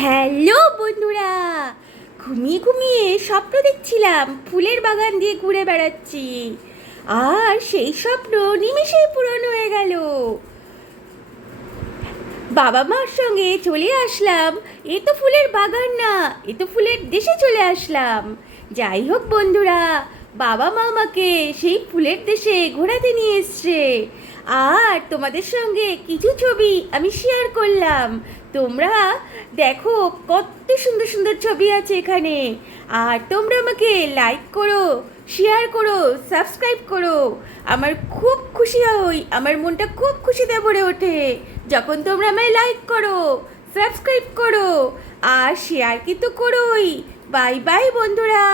Hello বন্ধুরা, ঘুমিয়ে ঘুমিয়ে স্বপ্ন দেখছিলাম ফুলের বাগান দিয়ে ঘুরে বেড়াচ্ছি। আর সেই স্বপ্ন নিমেষেই পূরণ হয়ে গেল। বাবা মার সঙ্গে চলে আসলাম। এ তো ফুলের বাগান না, এ তো ফুলের দেশে চলে আসলাম। যাই হোক বন্ধুরা, বাবা মা আমাকে সেই ফুলের দেশে ঘোরাতে নিয়ে এসছে। আর তোমাদের সঙ্গে কিছু ছবি আমি শেয়ার করলাম। তোমরা দেখো, কত সুন্দর সুন্দর ছবি আছে এখানে। আর তোমরা আমাকে লাইক করো, শেয়ার করো, সাবস্ক্রাইব করো। আমার খুব খুশি হই, আমার মনটা খুব খুশিতে ভরে ওঠে যখন তোমরা আমায় লাইক করো, সাবস্ক্রাইব করো আর শেয়ার কিন্তু করোই। বাই বাই বন্ধুরা।